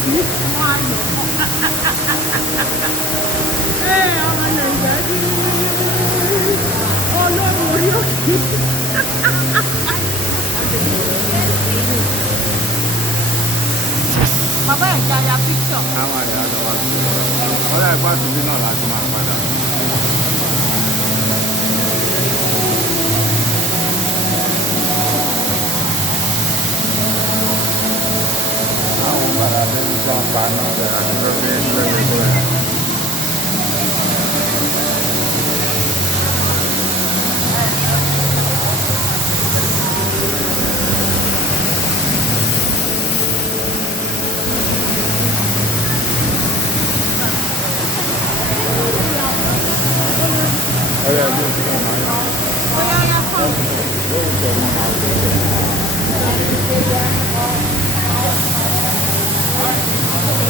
sí wọn á yọ̀ ọmọ nàìjíríà ti ọlọ́run orí òkè. bàbá ẹ̀ já ya píkṣọ̀. káwọn àdé àjọ wa ti sọ̀rọ̀ ọ̀rẹ́ ẹ̀gbọ́n àtúndí náà láti máa padà.